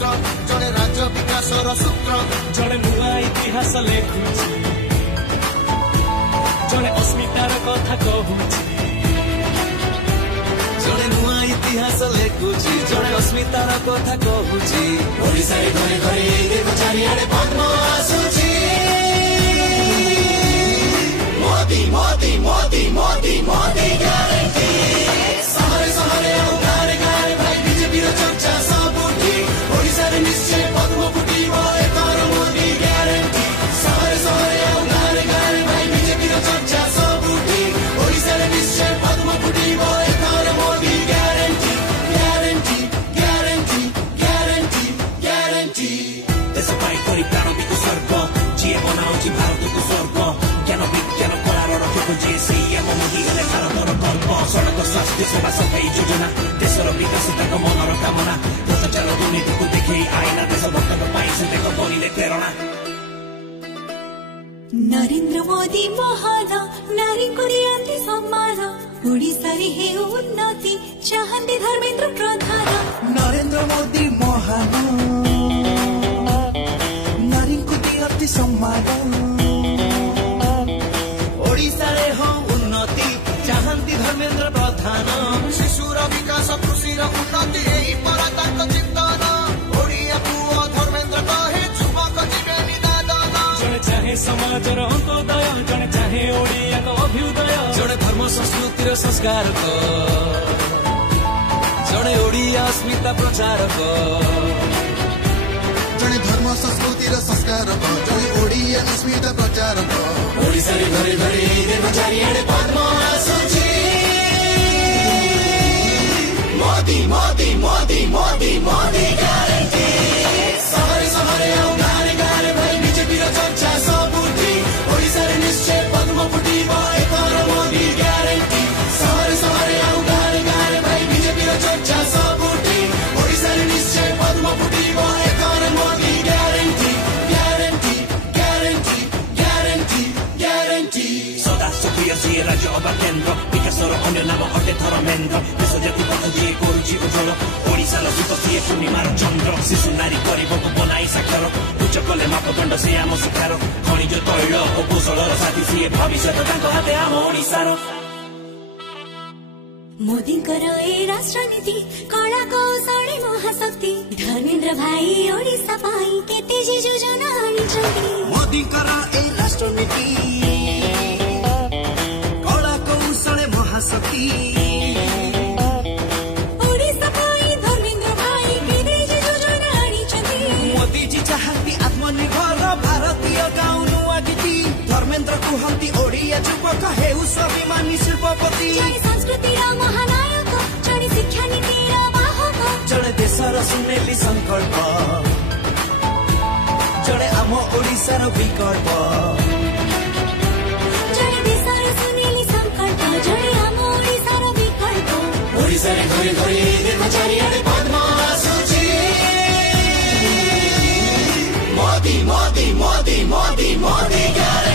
पुत्र जड़े राज्य विकासर सूत्र जड़े नुआ इतिहास लेखुची जड़े अस्मितार कथा कहूची जड़े नुआ इतिहास लेखुची जड़े अस्मितार कथा कहूची ओडिशारे घरे घरे देखो चारिआडे पद्म आसुची मोदी मोदी मोदी मोदी मोदी ग्यारंटी सहरे सहरे और गारे गारे भाई बीजेपी रो चर्चा सबुठी ओडिशारे निश्चय पद्म फुटिबो एकर मोदी ग्यारंटी सहरे सहरे और गारे गारे भाई बीजेपी रो चर्चा सबुठी ओडिशारे निश्चय पद्म फुटिबो एकर Modi guarantee guarantee guarantee guarantee guarantee देश पाई करी प्राण भी उत्सर्ग जिए बनाउची भारत को स्वर्ग ज्ञान विज्ञान कलार रक्षक जी से मोदी गले भारतर गर्व सड़क स्वास्थ्य सेवा सफाई योजना देशर विकास तक मनर कामना भ्रष्टाचार दुर्नीति को देखे आईना देश भक्तों से देख बनिले प्रेरणा नरेंद्र मोदी महान नारी को दियन्ति सम्मान ओडिशारे हे उन्नति चाहन्ति धर्मेन्द्र प्रधान नरेंद्र मोदी महान नारी को दियन्ति सम्मान ओडिशारे हो उन्नति चाहन्ति धर्मेन्द्र प्रधान शिशुर विकास कृषिर उन्नति एही पराताक चिन्तन ओडिया पुओ धर्मेन्द्र कहे युवक जीवे निदान जड़े चाहे समाजर अंत्योदय जड़े चाहे ओडिया को अभ्युदय जड़े धर्म संस्कृतिर संस्कारक जड़े ओडिया अस्मिता प्रचारक जड़े धर्म संस्कृतिर संस्कारक जड़े ओडिया अस्मिता प्रचारक ओडिशारे घरे घरे देखो चारिआडे पद्म आसुची मोदी मोदी मोदी मोदी मोदी ग्यारंटी सहरे सहरे और गारे गारे भाई बीजेपी रो चर्चा सबुठी ओडिशारे निश्चय पद्म फुटिबो एकर मोदी ग्यारंटी सहरे सहरे और गारे गारे भाई बीजेपी रो चर्चा सबुठी ओडिशारे निश्चय पद्म फुटिबो एकर Modi guarantee guarantee guarantee guarantee guarantee सदा सुखी सिए राज्य अबा केन्द्र विकासर अन्य नाम अटे धर्मेन्द्र देश जाति पथ दिए करुची उज्जवल ओडिशार सुख सिए पूर्णिमार चंद्र शिशु नारी गरीब को बनाई साक्षर उच्च कले मापदंड से आम शिकार खनिज तैल और कौशलर साथी सिए भविष्य हाथे आम ओडिशार मोदींकर ए राष्ट्रनीति कला कौशले महाशक्ति धर्मेन्द्र भाई ओडिशा पाई केते जे योजना आनिछन्ति मोदींकर ए राष्ट्रनीति कला कौशले महाशक्ति ओडिशा पाई धर्मेन्द्र भाई केते जे योजना आनिछन्ति मोदी जी चाहन्ति आत्मनिर्भर भारतीय गाउँ नुआदिति धर्मेन्द्र कुहन्ति ओडिया युवक हेउ स्वाभिमानी शिल्पपति संस्कृति र महानायक जड़े शिक्षा नीति र वाहक जड़े देशर सुनेली संकल्प जड़े आम ओडिशार विकल्प जड़े देशर सुनेली संकल्प जड़े आम ओडिशार विकल्प ओडिशारे घरे घरे देखो चारिआडे पद्म आसुची मोदी मोदी मोदी मोदी मोदी ग्यारंटी